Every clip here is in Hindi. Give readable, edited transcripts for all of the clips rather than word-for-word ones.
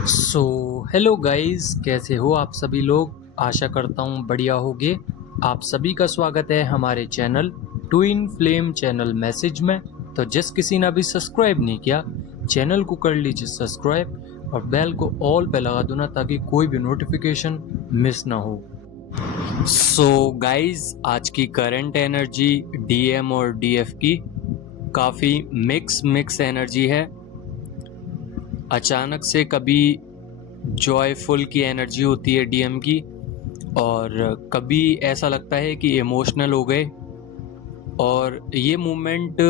सो हेलो गाइस, कैसे हो आप सभी लोग। आशा करता हूँ बढ़िया होगे। आप सभी का स्वागत है हमारे channel twin flame channel message में। तो जिस किसी ने अभी सब्सक्राइब नहीं किया, चैनल को कर लीजिए सब्सक्राइब और बेल को ऑल पे लगा दो ना, ताकि कोई भी नोटिफिकेशन मिस ना हो। सो गाइस, आज की करंट एनर्जी डीएम और डीएफ की काफ़ी मिक्स एनर्जी है। अचानक से कभी जॉयफुल की एनर्जी होती है डीएम की, और कभी ऐसा लगता है कि इमोशनल हो गए, और ये मूवमेंट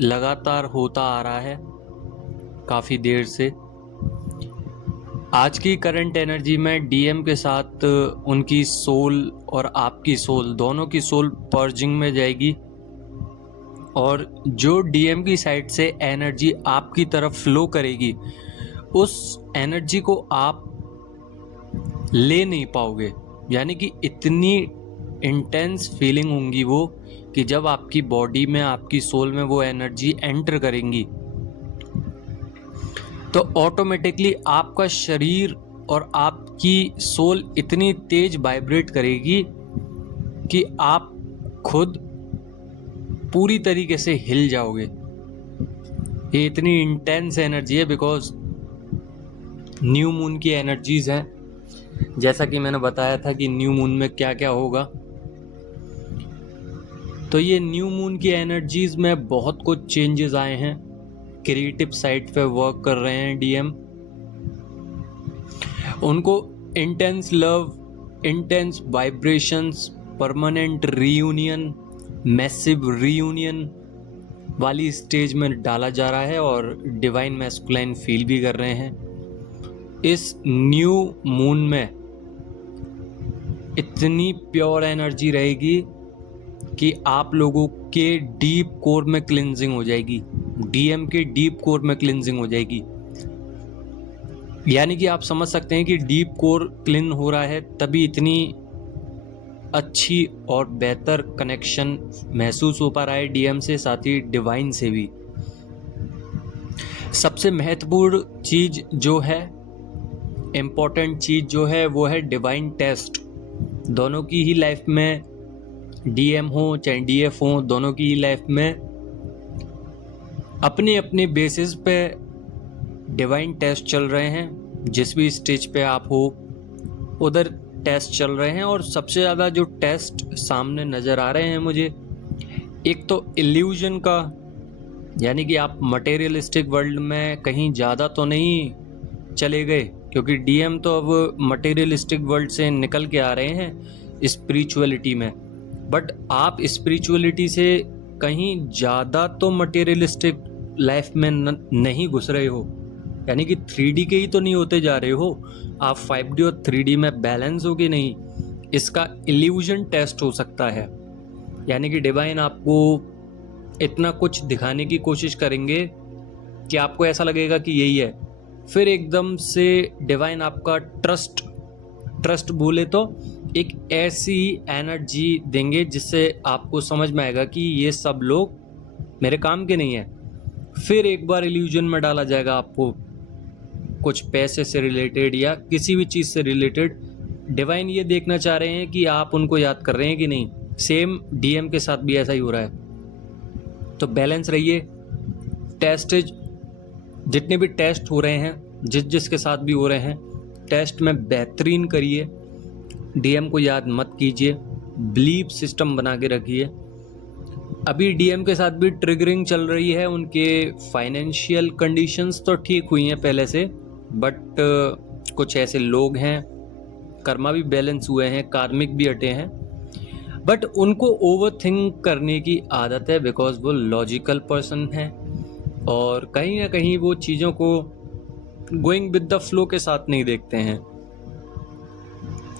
लगातार होता आ रहा है काफ़ी देर से। आज की करंट एनर्जी में डीएम के साथ उनकी सोल और आपकी सोल, दोनों की सोल पर्जिंग में जाएगी, और जो डीएम की साइड से एनर्जी आपकी तरफ फ्लो करेगी, उस एनर्जी को आप ले नहीं पाओगे। यानी कि इतनी इंटेंस फीलिंग होंगी वो, कि जब आपकी बॉडी में, आपकी सोल में वो एनर्जी एंटर करेंगी, तो ऑटोमेटिकली आपका शरीर और आपकी सोल इतनी तेज वाइब्रेट करेगी कि आप खुद पूरी तरीके से हिल जाओगे। ये इतनी इंटेंस एनर्जी है, बिकॉज न्यू मून की एनर्जीज हैं। जैसा कि मैंने बताया था कि न्यू मून में क्या क्या होगा, तो ये न्यू मून की एनर्जीज में बहुत कुछ चेंजेस आए हैं। क्रिएटिव साइड पे वर्क कर रहे हैं डीएम। उनको intense love, intense vibrations, permanent reunion, massive reunion वाली स्टेज में डाला जा रहा है, और डिवाइन मैस्कुलाइन फील भी कर रहे हैं। इस न्यू मून में इतनी प्योर एनर्जी रहेगी कि आप लोगों के डीप कोर में क्लिनजिंग हो जाएगी। डीएम के डीप कोर में क्लिनजिंग हो जाएगी। यानी कि आप समझ सकते हैं कि डीप कोर क्लीन हो रहा है, तभी इतनी अच्छी और बेहतर कनेक्शन महसूस हो पा रहा है डीएम से, साथ ही डिवाइन से भी। सबसे महत्वपूर्ण चीज जो है, इम्पोर्टेंट चीज जो है, वो है डिवाइन टेस्ट। दोनों की ही लाइफ में, डीएम हो चाहे डीएफ हो, दोनों की ही लाइफ में अपने अपने बेसिस पे डिवाइन टेस्ट चल रहे हैं। जिस भी स्टेज पे आप हो, उधर टेस्ट चल रहे हैं। और सबसे ज़्यादा जो टेस्ट सामने नज़र आ रहे हैं मुझे, एक तो इल्यूजन का, यानी कि आप मटेरियलिस्टिक वर्ल्ड में कहीं ज़्यादा तो नहीं चले गए, क्योंकि डीएम तो अब मटेरियलिस्टिक वर्ल्ड से निकल के आ रहे हैं स्पिरिचुअलिटी में। बट आप स्पिरिचुअलिटी से कहीं ज़्यादा तो मटेरियलिस्टिक लाइफ में नहीं घुस रहे हो। यानी कि 3D के ही तो नहीं होते जा रहे हो आप। 5D और 3D में बैलेंस हो कि नहीं, इसका इल्यूजन टेस्ट हो सकता है। यानी कि डिवाइन आपको इतना कुछ दिखाने की कोशिश करेंगे कि आपको ऐसा लगेगा कि यही है, फिर एकदम से डिवाइन आपका ट्रस्ट बोले तो एक ऐसी एनर्जी देंगे जिससे आपको समझ में आएगा कि ये सब लोग मेरे काम के नहीं है। फिर एक बार इल्यूजन में डाला जाएगा आपको, कुछ पैसे से रिलेटेड या किसी भी चीज़ से रिलेटेड। डिवाइन ये देखना चाह रहे हैं कि आप उनको याद कर रहे हैं कि नहीं। सेम डीएम के साथ भी ऐसा ही हो रहा है। तो बैलेंस रहिए। टेस्ट, जितने भी टेस्ट हो रहे हैं, जिसके साथ भी हो रहे हैं, टेस्ट में बेहतरीन करिए। डीएम को याद मत कीजिए, बिलीफ सिस्टम बना के रखिए। अभी डीएम के साथ भी ट्रिगरिंग चल रही है। उनके फाइनेंशियल कंडीशंस तो ठीक हुई हैं पहले से, बट कुछ ऐसे लोग हैं, कर्मा भी बैलेंस हुए हैं, कार्मिक भी हटे हैं, बट उनको ओवरथिंक करने की आदत है, बिकॉज वो लॉजिकल पर्सन है, और कहीं ना कहीं वो चीज़ों को गोइंग विद द फ्लो के साथ नहीं देखते हैं।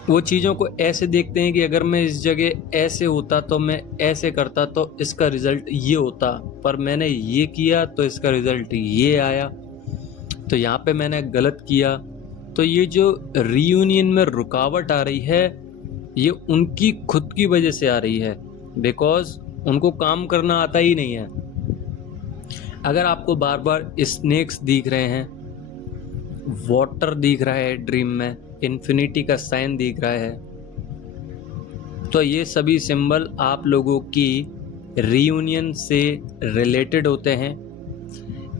वो चीज़ों को ऐसे देखते हैं कि अगर मैं इस जगह ऐसे होता तो मैं ऐसे करता तो इसका रिज़ल्ट ये होता, पर मैंने ये किया तो इसका रिज़ल्ट ये आया, तो यहाँ पे मैंने गलत किया। तो ये जो रीयूनियन में रुकावट आ रही है, ये उनकी खुद की वजह से आ रही है, बिकॉज उनको काम करना आता ही नहीं है। अगर आपको बार बार स्नेक्स दिख रहे हैं, वाटर दिख रहा है ड्रीम में, इन्फिनिटी का साइन दिख रहा है। तो ये सभी सिंबल आप लोगों की रियूनियन से रिलेटेड होते हैं।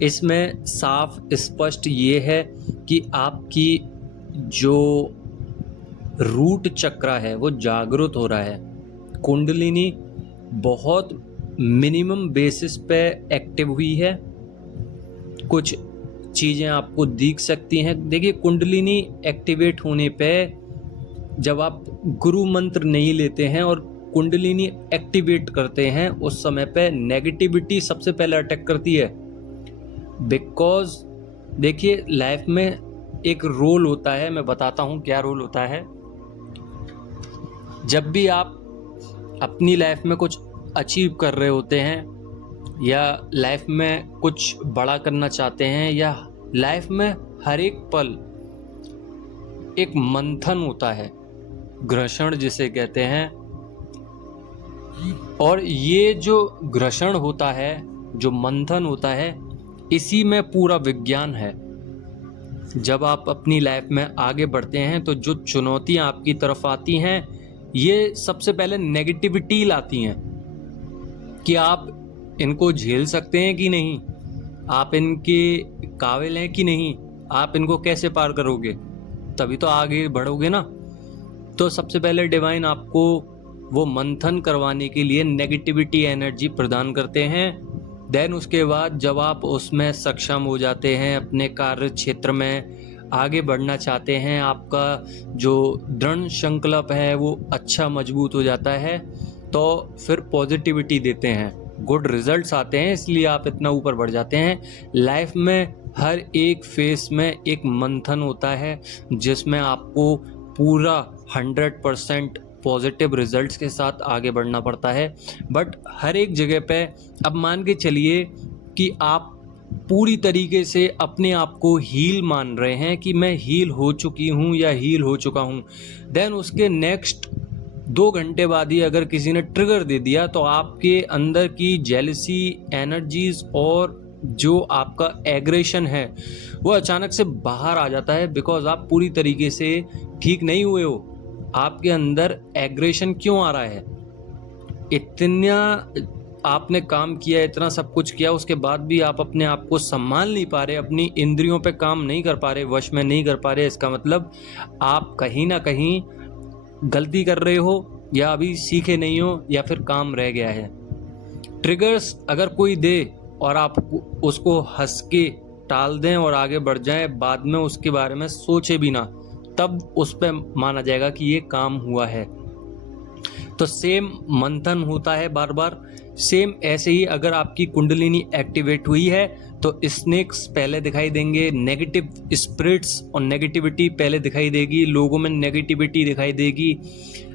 इसमें साफ स्पष्ट ये है कि आपकी जो रूट चक्र है वो जागृत हो रहा है। कुंडलिनी बहुत मिनिमम बेसिस पे एक्टिव हुई है। कुछ चीज़ें आपको दिख सकती हैं। देखिए, कुंडलिनी एक्टिवेट होने पे जब आप गुरु मंत्र नहीं लेते हैं और कुंडलिनी एक्टिवेट करते हैं, उस समय पे नेगेटिविटी सबसे पहले अटैक करती है। बिकॉज देखिए, लाइफ में एक रोल होता है, मैं बताता हूँ क्या रोल होता है। जब भी आप अपनी लाइफ में कुछ अचीव कर रहे होते हैं या लाइफ में कुछ बड़ा करना चाहते हैं, या लाइफ में हर एक पल एक मंथन होता है, घर्षण जिसे कहते हैं। और ये जो घर्षण होता है, जो मंथन होता है, इसी में पूरा विज्ञान है। जब आप अपनी लाइफ में आगे बढ़ते हैं तो जो चुनौतियां आपकी तरफ आती हैं, ये सबसे पहले नेगेटिविटी लाती हैं कि आप इनको झेल सकते हैं कि नहीं, आप इनके काबिल हैं कि नहीं, आप इनको कैसे पार करोगे, तभी तो आगे बढ़ोगे ना। तो सबसे पहले डिवाइन आपको वो मंथन करवाने के लिए नेगेटिविटी एनर्जी प्रदान करते हैं। देन उसके बाद जब आप उसमें सक्षम हो जाते हैं, अपने कार्य क्षेत्र में आगे बढ़ना चाहते हैं, आपका जो दृढ़ संकल्प है वो अच्छा मजबूत हो जाता है, तो फिर पॉजिटिविटी देते हैं, गुड रिजल्ट्स आते हैं, इसलिए आप इतना ऊपर बढ़ जाते हैं। लाइफ में हर एक फेस में एक मंथन होता है जिसमें आपको पूरा 100% पॉजिटिव रिजल्ट्स के साथ आगे बढ़ना पड़ता है। बट हर एक जगह पे अब मान के चलिए कि आप पूरी तरीके से अपने आप को हील मान रहे हैं कि मैं हील हो चुकी हूँ या हील हो चुका हूँ। देन उसके नेक्स्ट 2 घंटे बाद ही अगर किसी ने ट्रिगर दे दिया तो आपके अंदर की जेलसी एनर्जीज और जो आपका एग्रेशन है वो अचानक से बाहर आ जाता है। बिकॉज आप पूरी तरीके से ठीक नहीं हुए हो। आपके अंदर एग्रेशन क्यों आ रहा है? इतना आपने काम किया, इतना सब कुछ किया, उसके बाद भी आप अपने आप को संभाल नहीं पा रहे, अपनी इंद्रियों पे काम नहीं कर पा रहे, वश में नहीं कर पा रहे। इसका मतलब आप कहीं ना कहीं गलती कर रहे हो, या अभी सीखे नहीं हो, या फिर काम रह गया है। ट्रिगर्स अगर कोई दे और आप उसको हंस के टाल दें और आगे बढ़ जाएं, बाद में उसके बारे में सोचे भी ना, तब उस पर माना जाएगा कि ये काम हुआ है। तो सेम मंथन होता है बार बार। सेम ऐसे ही अगर आपकी कुंडलिनी एक्टिवेट हुई है तो स्नेक्स पहले दिखाई देंगे, नेगेटिव स्पिरिट्स और नेगेटिविटी पहले दिखाई देगी, लोगों में नेगेटिविटी दिखाई देगी।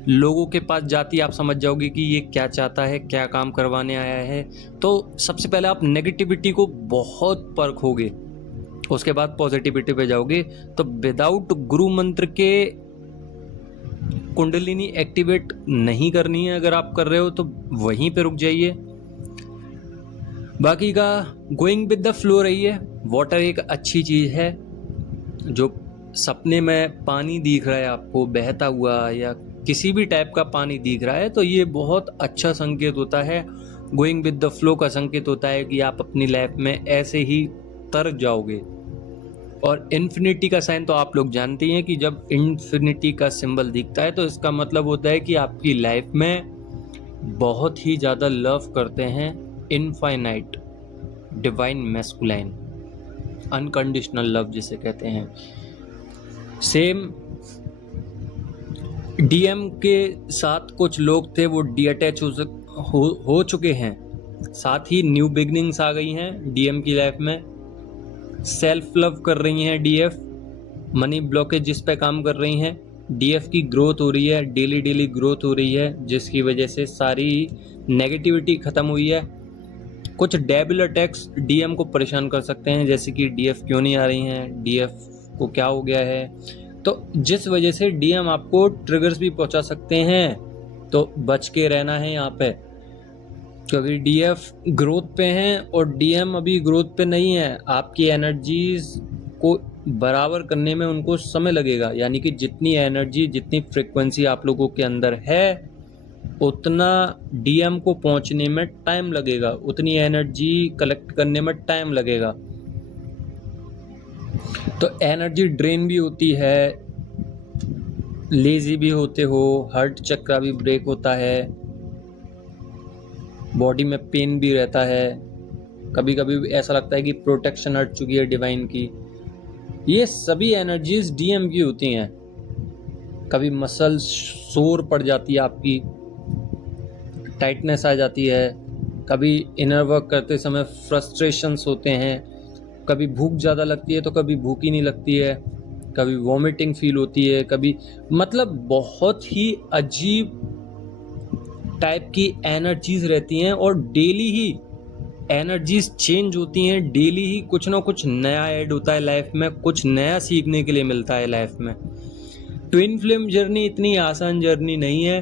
लोगों के पास जाती आप समझ जाओगे कि ये क्या चाहता है, क्या काम करवाने आया है। तो सबसे पहले आप नेगेटिविटी को बहुत परखोगे, उसके बाद पॉजिटिविटी पे जाओगे। तो विदाउट गुरु मंत्र के कुंडलिनी एक्टिवेट नहीं करनी है। अगर आप कर रहे हो तो वहीं पे रुक जाइए, बाकी का गोइंग विद द फ्लो रहिए। वाटर एक अच्छी चीज़ है। जो सपने में पानी दिख रहा है आपको बहता हुआ, या किसी भी टाइप का पानी दिख रहा है, तो ये बहुत अच्छा संकेत होता है। गोइंग विद द फ्लो का संकेत होता है कि आप अपनी लाइफ में ऐसे ही तर जाओगे। और इन्फिनिटी का साइन तो आप लोग जानते हैं कि जब इन्फिनिटी का सिंबल दिखता है तो इसका मतलब होता है कि आपकी लाइफ में बहुत ही ज़्यादा लव करते हैं infinite divine masculine, unconditional love जिसे कहते हैं। सेम डीएम के साथ कुछ लोग थे वो डीअटैच हो चुके हैं, साथ ही न्यू बिगनिंग्स आ गई हैं डीएम की लाइफ में। सेल्फ लव कर रही हैं डीएफ, मनी ब्लॉकेज जिस पे काम कर रही हैं, डीएफ की ग्रोथ हो रही है, डेली ग्रोथ हो रही है, जिसकी वजह से सारी नेगेटिविटी ख़त्म हुई है। कुछ डेबिल अटैक्स डीएम को परेशान कर सकते हैं, जैसे कि डीएफ क्यों नहीं आ रही हैं, डीएफ को क्या हो गया है, तो जिस वजह से डीएम आपको ट्रिगर्स भी पहुंचा सकते हैं। तो बच के रहना है यहाँ पे, क्योंकि डीएफ ग्रोथ पे हैं और डीएम अभी ग्रोथ पे नहीं है। आपकी एनर्जीज को बराबर करने में उनको समय लगेगा, यानी कि जितनी एनर्जी, जितनी फ्रिक्वेंसी आप लोगों के अंदर है, उतना डीएम को पहुंचने में टाइम लगेगा, उतनी एनर्जी कलेक्ट करने में टाइम लगेगा। तो एनर्जी ड्रेन भी होती है, लेजी भी होते हो, हार्ट चक्र भी ब्रेक होता है, बॉडी में पेन भी रहता है, कभी कभी ऐसा लगता है कि प्रोटेक्शन हट चुकी है डिवाइन की। ये सभी एनर्जीज डीएम की होती हैं। कभी मसल सोर पड़ जाती है, आपकी टाइटनेस आ जाती है, कभी इनर वर्क करते समय फ्रस्ट्रेशंस होते हैं, कभी भूख ज़्यादा लगती है तो कभी भूख ही नहीं लगती है, कभी वॉमिटिंग फील होती है, कभी मतलब बहुत ही अजीब टाइप की एनर्जीज रहती हैं। और डेली ही एनर्जीज चेंज होती हैं, डेली ही कुछ ना कुछ नया ऐड होता है लाइफ में, कुछ नया सीखने के लिए मिलता है लाइफ में। ट्विन फ्लेम जर्नी इतनी आसान जर्नी नहीं है,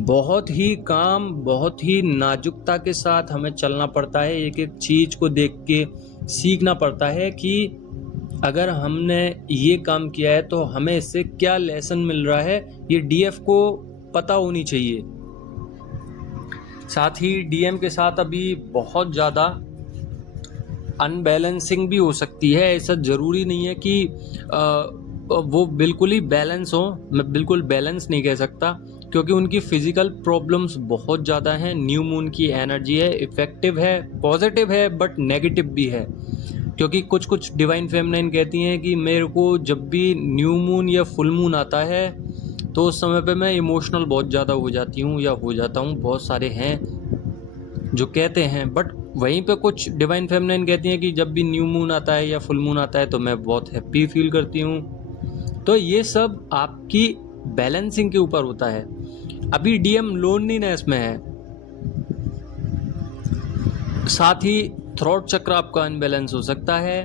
बहुत ही काम, बहुत ही नाजुकता के साथ हमें चलना पड़ता है, एक एक चीज को देख के सीखना पड़ता है कि अगर हमने ये काम किया है तो हमें इससे क्या लेसन मिल रहा है, ये डीएफ को पता होनी चाहिए। साथ ही डीएम के साथ अभी बहुत ज़्यादा अनबैलेंसिंग भी हो सकती है। ऐसा ज़रूरी नहीं है कि वो बिल्कुल ही बैलेंस हो, मैं बिल्कुल बैलेंस नहीं कह सकता, क्योंकि उनकी फिजिकल प्रॉब्लम्स बहुत ज़्यादा हैं। न्यू मून की एनर्जी है, इफ़ेक्टिव है, पॉजिटिव है, बट नेगेटिव भी है। क्योंकि कुछ कुछ डिवाइन फेमिनिन कहती हैं कि मेरे को जब भी न्यू मून या फुल मून आता है तो उस समय पे मैं इमोशनल बहुत ज़्यादा हो जाती हूँ या हो जाता हूँ। बहुत सारे हैं जो कहते हैं, बट वहीं पे कुछ डिवाइन फेमिनिन कहती हैं कि जब भी न्यू मून आता है या फुल मून आता है तो मैं बहुत हैप्पी फील करती हूँ। तो ये सब आपकी बैलेंसिंग के ऊपर होता है। अभी डीएम लोनलीनेस में है, साथ ही थ्रोट चक्र आपका अनबैलेंस हो सकता है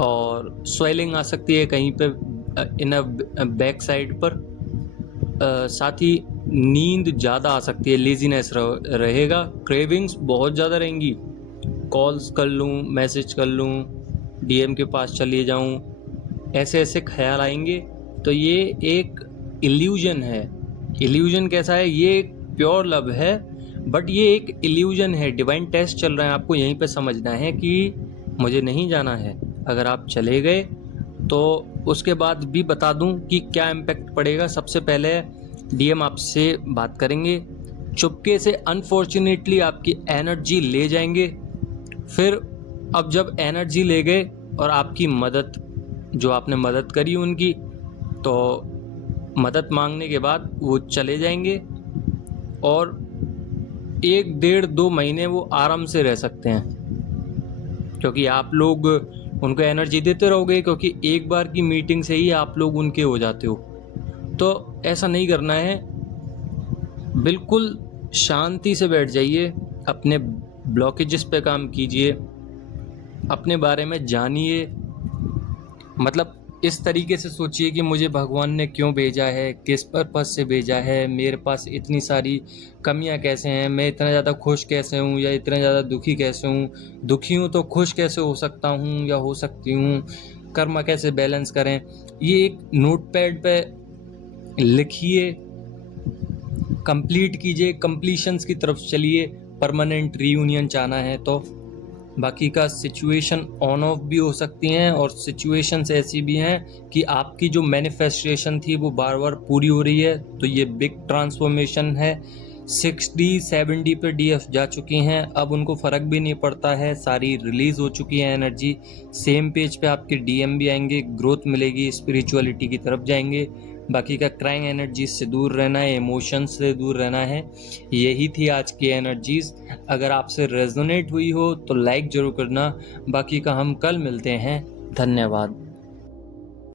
और स्वेलिंग आ सकती है कहीं पे इन बैक साइड पर। साथ ही नींद ज़्यादा आ सकती है, लेजीनेस रहेगा, क्रेविंग्स बहुत ज़्यादा रहेंगी, कॉल्स कर लूँ, मैसेज कर लूँ, डीएम के पास चले जाऊँ, ऐसे ऐसे ख्याल आएंगे। तो ये एक इल्यूजन है। इल्यूजन कैसा है? ये एक प्योर लव है, बट ये एक इल्यूजन है। डिवाइन टेस्ट चल रहा है, आपको यहीं पे समझना है कि मुझे नहीं जाना है। अगर आप चले गए तो उसके बाद भी बता दूं कि क्या इम्पैक्ट पड़ेगा। सबसे पहले डीएम आपसे बात करेंगे, चुपके से अनफॉर्चुनेटली आपकी एनर्जी ले जाएंगे। फिर अब जब एनर्जी ले गए और आपकी मदद, जो आपने मदद करी उनकी, तो मदद मांगने के बाद वो चले जाएंगे और 1, 1.5, 2 महीने वो आराम से रह सकते हैं, क्योंकि आप लोग उनको एनर्जी देते रहोगे, क्योंकि एक बार की मीटिंग से ही आप लोग उनके हो जाते हो। तो ऐसा नहीं करना है, बिल्कुल शांति से बैठ जाइए, अपने ब्लॉकेजेस पे काम कीजिए, अपने बारे में जानिए। मतलब इस तरीके से सोचिए कि मुझे भगवान ने क्यों भेजा है, किस पर्पस से भेजा है, मेरे पास इतनी सारी कमियां कैसे हैं, मैं इतना ज़्यादा खुश कैसे हूँ या इतना ज़्यादा दुखी कैसे हूँ, दुखी हूँ तो खुश कैसे हो सकता हूँ या हो सकती हूँ, कर्म कैसे बैलेंस करें। ये एक नोटपैड पे लिखिए, कंप्लीट कीजिए, कंप्लीशंस की तरफ चलिए। परमानेंट रीयूनियन चाहना है तो बाकी का सिचुएशन ऑन ऑफ भी हो सकती हैं, और सिचुएशंस ऐसी भी हैं कि आपकी जो मैनिफेस्टेशन थी वो बार बार पूरी हो रही है। तो ये बिग ट्रांसफॉर्मेशन है। 60-70 पे डीएफ जा चुकी हैं, अब उनको फ़र्क भी नहीं पड़ता है, सारी रिलीज़ हो चुकी है एनर्जी। सेम पेज पे आपके डीएम भी आएंगे, ग्रोथ मिलेगी, स्पिरिचुअलिटी की तरफ जाएंगे। बाकी का क्राइंग एनर्जीज से दूर रहना है, इमोशंस से दूर रहना है। यही थी आज की एनर्जीज। अगर आपसे रेजोनेट हुई हो तो लाइक ज़रूर करना। बाकी का हम कल मिलते हैं। धन्यवाद।